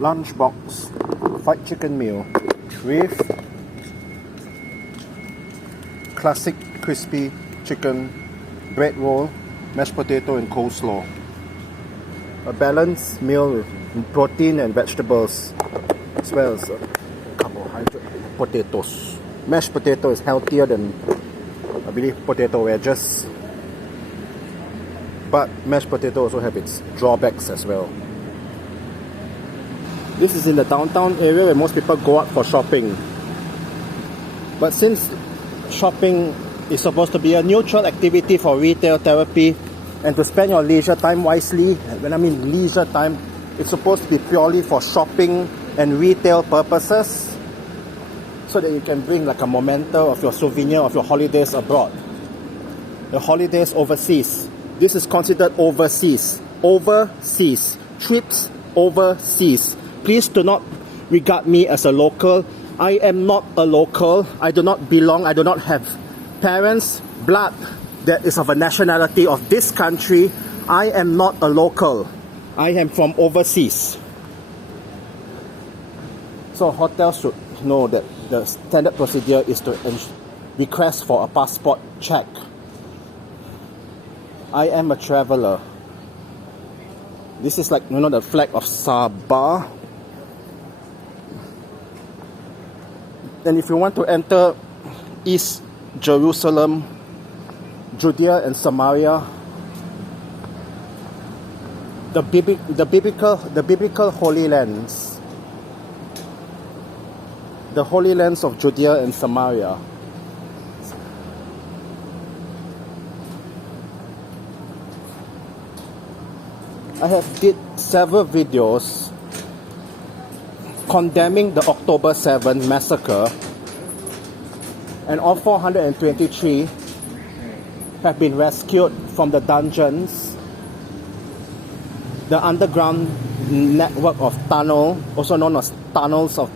lunchbox fried chicken meal with classic crispy chicken, bread roll, mashed potato and coleslaw. A balanced meal with protein and vegetables, as well as carbohydrate potatoes. Mashed potato is healthier than, I believe, potato wedges, but mashed potato also have its drawbacks as well. This is in the downtown area where most people go out for shopping. But since shopping is supposed to be a neutral activity for retail therapy and to spend your leisure time wisely, when I mean leisure time, it's supposed to be purely for shopping and retail purposes, so that you can bring like a memento of your souvenir of your holidays abroad. The holidays overseas. This is considered overseas. Overseas. Trips overseas. Please do not regard me as a local. I am not a local. I do not belong. I do not have parents, blood that is of a nationality of this country. I am not a local. I am from overseas. So hotels should know that the standard procedure is to request for a passport check. I am a traveler. This is like, the flag of Sabah. And if you want to enter East Jerusalem, Judea and Samaria, the biblical Holy Lands, the Holy Lands of Judea and Samaria. I have did several videos condemning the October 7 massacre, and all 423 have been rescued from the dungeons, the underground network of tunnel, also known as tunnels of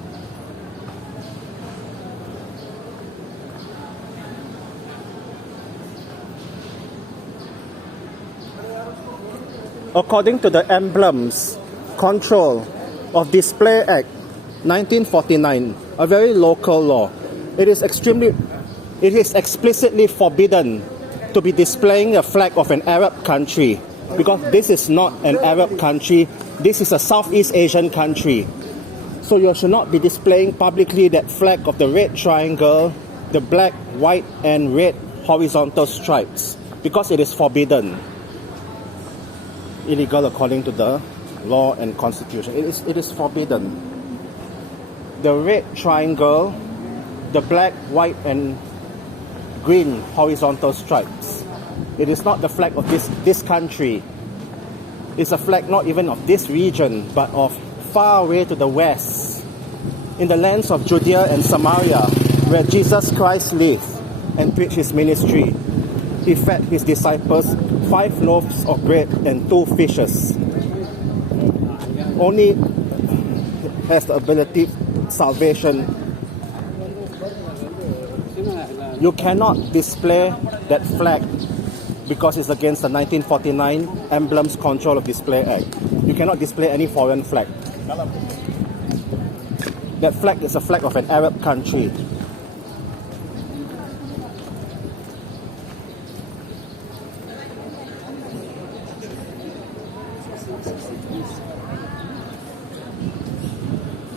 according to the Emblems Control of Display Act 1949, a very local law. It is explicitly forbidden to be displaying a flag of an Arab country, because this is not an Arab country, this is a Southeast Asian country. So you should not be displaying publicly that flag of the red triangle, the black, white and red horizontal stripes, because it is forbidden. Illegal according to the law and constitution. It is forbidden. The red triangle, the black, white and green horizontal stripes, it is not the flag of this country. It's a flag not even of this region, but of far away to the west, in the lands of Judea and Samaria, where Jesus Christ lived and preached his ministry. He fed his disciples 5 loaves of bread and 2 fishes. Only has the ability salvation. You cannot display that flag because it's against the 1949 Emblems Control of Display Act. You cannot display any foreign flag. That flag is a flag of an Arab country.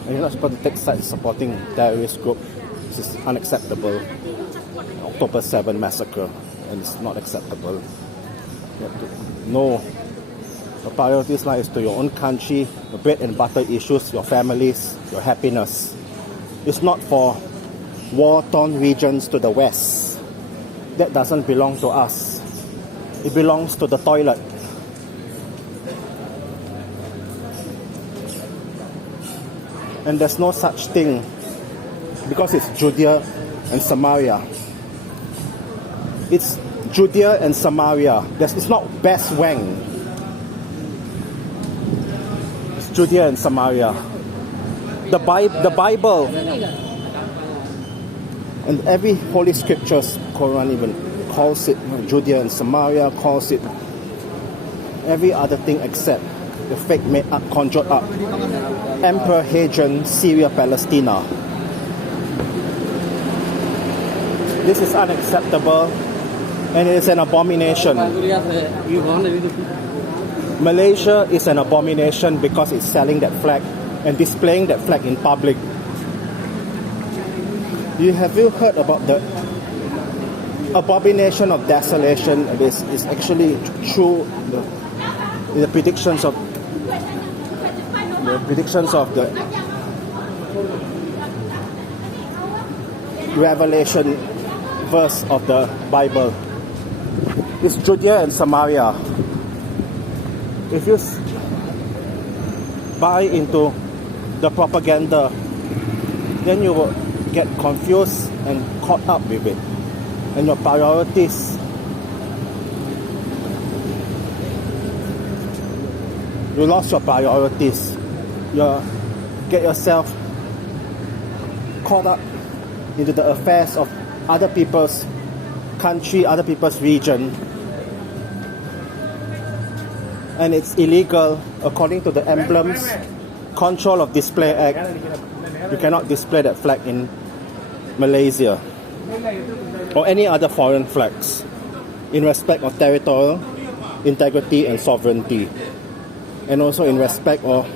And you're not supposed to take sides supporting terrorist group. This is unacceptable. October 7 massacre, and it's not acceptable. You have to know the priorities now is to your own country, your bread and butter issues, your families, your happiness. It's not for war-torn regions to the west. That doesn't belong to us. It belongs to the toilet. And there's no such thing, because it's Judea and Samaria. It's Judea and Samaria. It's not Best Wang. It's Judea and Samaria. The Bible and every holy scriptures, Quran even calls it Judea and Samaria, calls it every other thing except the fake made up, conjured up Emperor Hadrian, Syria, Palestina. This is unacceptable and it is an abomination. Malaysia is an abomination because it's selling that flag and displaying that flag in public. Have you heard about the abomination of desolation? This is actually true. The predictions of the Revelation verse of the Bible. It's Judea and Samaria. If you buy into the propaganda, then you will get confused and caught up with it, and your priorities, you lost your priorities. You get yourself caught up into the affairs of other people's country, other people's region, and it's illegal according to the Emblems Control of Display Act. You cannot display that flag in Malaysia or any other foreign flags in respect of territorial integrity and sovereignty, and also in respect of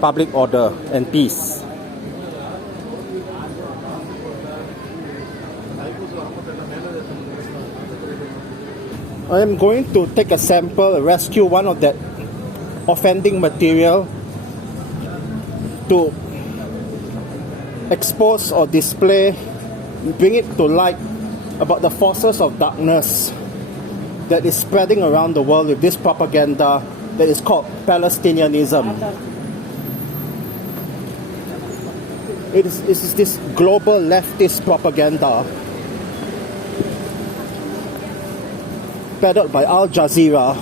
public order and peace. I am going to take a sample, rescue one of that offending material to expose or display, bring it to light about the forces of darkness that is spreading around the world with this propaganda that is called Palestinianism. It is this global leftist propaganda peddled by Al Jazeera,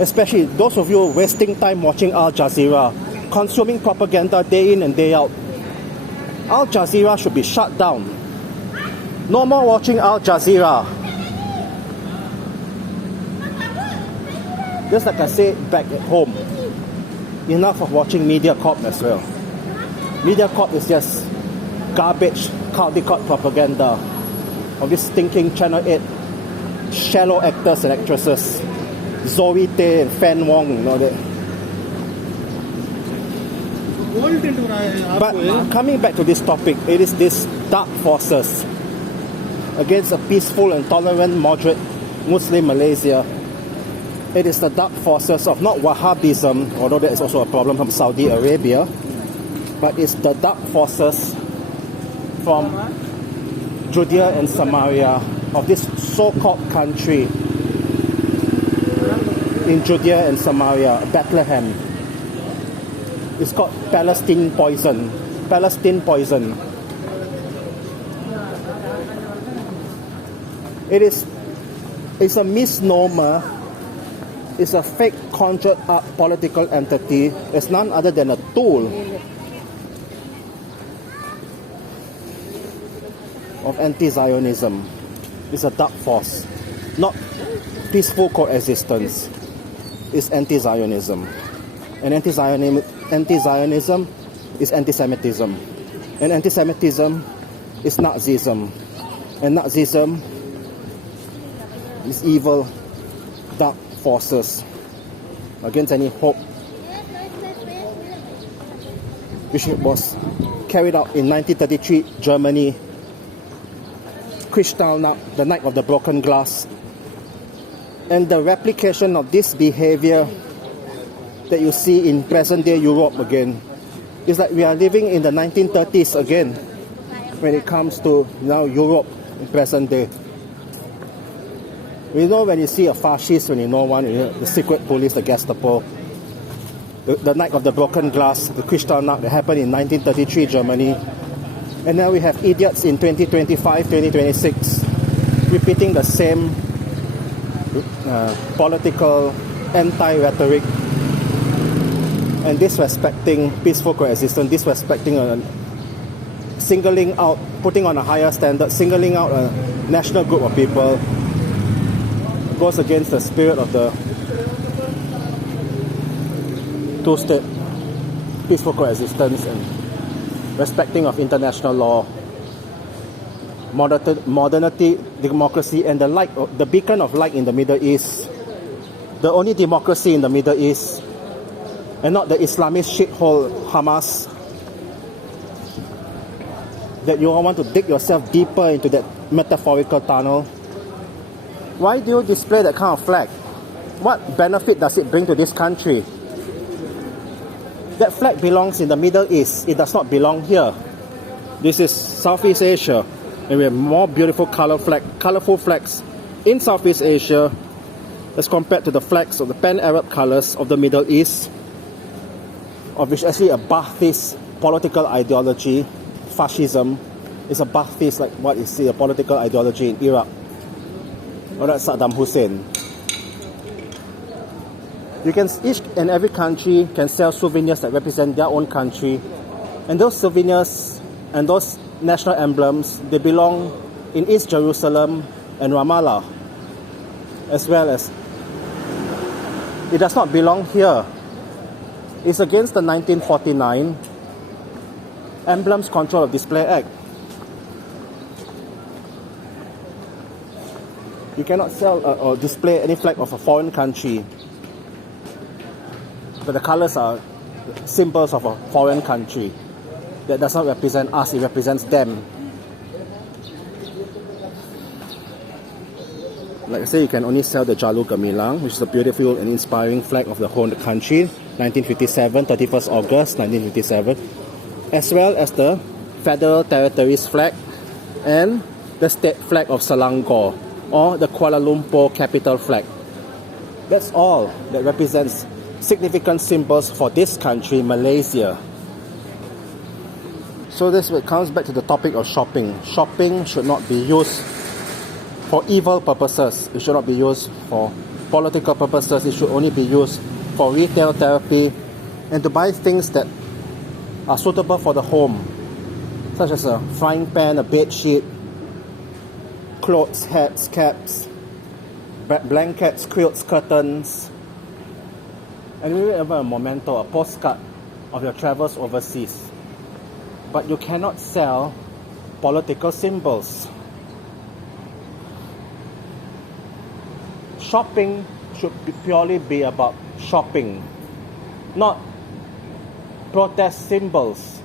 especially those of you wasting time watching Al Jazeera, consuming propaganda day in and day out. Al Jazeera should be shut down. No more watching Al Jazeera. Just like I said back at home, enough of watching MediaCorp as well. MediaCorp is just garbage, caldecott propaganda of this stinking Channel 8 shallow actors and actresses, Zoe Tay and Fan Wong, you know that. But coming back to this topic, it is these dark forces against a peaceful and tolerant, moderate Muslim Malaysia. It is the dark forces of not Wahhabism, although that is also a problem from Saudi Arabia, but it's the dark forces from Judea and Samaria, of this so-called country in Judea and Samaria, Bethlehem. It's called Palestine poison. Palestine poison. It's a misnomer. It's a fake, conjured up political entity. It's none other than a tool of anti-Zionism. It's a dark force, not peaceful coexistence. It's anti-Zionism. And anti-Zionism is anti-Semitism. And anti-Semitism is Nazism. And Nazism is evil, dark forces against any hope, which was carried out in 1933 Germany, Kristallnacht, the night of the broken glass. And the replication of this behavior that you see in present-day Europe again is like we are living in the 1930s again when it comes to now Europe in present day. You know when you see a fascist, when you know one, the secret police, the Gestapo, the night of the broken glass, the Kristallnacht that happened in 1933 Germany. And now we have idiots in 2025, 2026 repeating the same political anti-rhetoric and disrespecting peaceful coexistence, disrespecting singling out, putting on a higher standard, singling out a national group of people, goes against the spirit of the two-state peaceful coexistence and respecting of international law, modernity, democracy, and the beacon of light in the Middle East, the only democracy in the Middle East, and not the Islamist shithole Hamas, that you all want to dig yourself deeper into that metaphorical tunnel. Why do you display that kind of flag? What benefit does it bring to this country? That flag belongs in the Middle East. It does not belong here. This is Southeast Asia, and we have more beautiful colorful flags in Southeast Asia as compared to the flags of the pan-Arab colors of the Middle East, of which actually a Ba'athist political ideology. Fascism is a Ba'athist, like what you see, a political ideology in Iraq. Or that's Saddam Hussein. Each and every country can sell souvenirs that represent their own country, and those souvenirs and those national emblems, they belong in East Jerusalem and Ramallah, as well as it does not belong here. It's against the 1949 Emblems Control of Display Act. You cannot sell or display any flag of a foreign country, but the colors are symbols of a foreign country. That does not represent us, it represents them. Like I say, you can only sell the Jalur Gemilang, which is a beautiful and inspiring flag of the whole country, 1957, 31st August 1957, as well as the Federal Territories flag and the state flag of Selangor, or the Kuala Lumpur capital flag. That's all that represents significant symbols for this country, Malaysia. So this comes back to the topic of shopping. Shopping should not be used for evil purposes. It should not be used for political purposes. It should only be used for retail therapy and to buy things that are suitable for the home, such as a frying pan, a bed sheet, clothes, hats, caps, blankets, quilts, curtains, and maybe even a memento, a postcard of your travels overseas. But you cannot sell political symbols. Shopping should purely be about shopping, not protest symbols.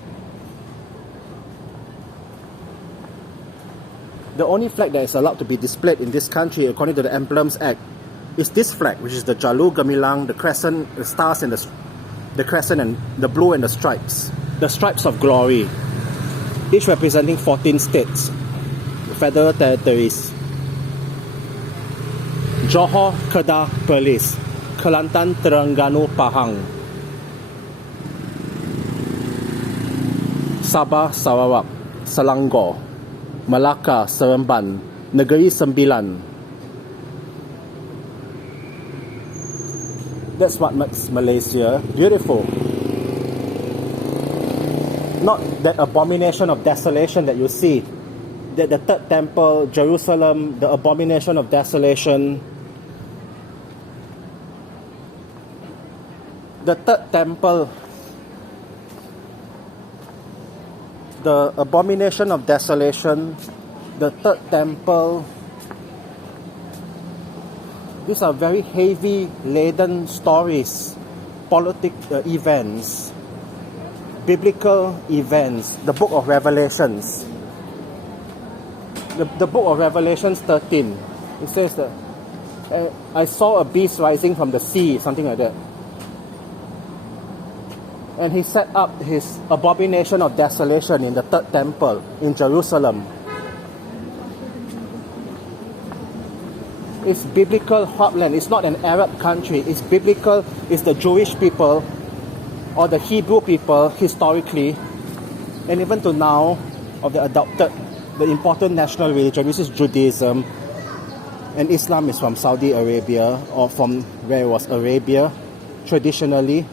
The only flag that is allowed to be displayed in this country, according to the Emblems Act, is this flag, which is the Jalur Gemilang, the crescent, the stars, and the crescent, and the blue and the stripes of glory, each representing 14 states, federal territories: Johor, Kedah, Perlis; Kelantan, Terengganu, Pahang; Sabah, Sarawak; Selangor; Melaka, Seremban; Negeri Sembilan. That's what makes Malaysia beautiful. Not that abomination of desolation that you see. That the third temple, Jerusalem, the abomination of desolation. The third temple, the abomination of desolation, the third temple. These are very heavy laden stories, events, biblical events. The book of Revelations. The book of Revelations 13. It says that I saw a beast rising from the sea, something like that. And he set up his abomination of desolation in the third temple in Jerusalem. It's biblical heartland. It's not an Arab country. It's biblical. It's the Jewish people or the Hebrew people historically, and even to now, of the adopted, the important national religion, which is Judaism, and Islam is from Saudi Arabia, or from where it was Arabia traditionally.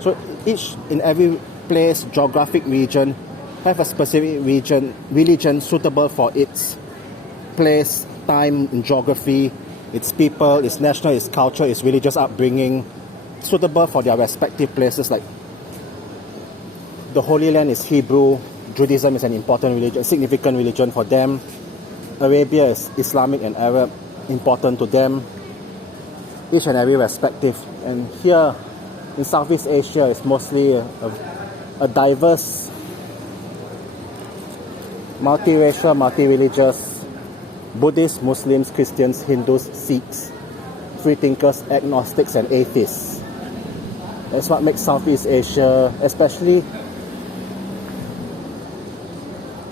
So each in every place, geographic region, have a specific religion suitable for its place, time, and geography, its people, its national, its culture, its religious upbringing, suitable for their respective places. Like the Holy Land is Hebrew, Judaism is an important religion, significant religion for them. Arabia is Islamic and Arab, important to them. Each and every respective. And here in Southeast Asia, it's mostly a diverse, multiracial, multi-religious, Buddhists, Muslims, Christians, Hindus, Sikhs, free thinkers, agnostics, and atheists. That's what makes Southeast Asia, especially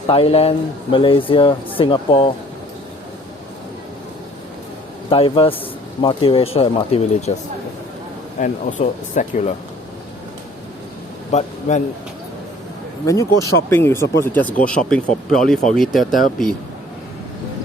Thailand, Malaysia, Singapore, diverse, multiracial, and multi-religious, and also secular. But when you go shopping, you're supposed to just go shopping purely for retail therapy.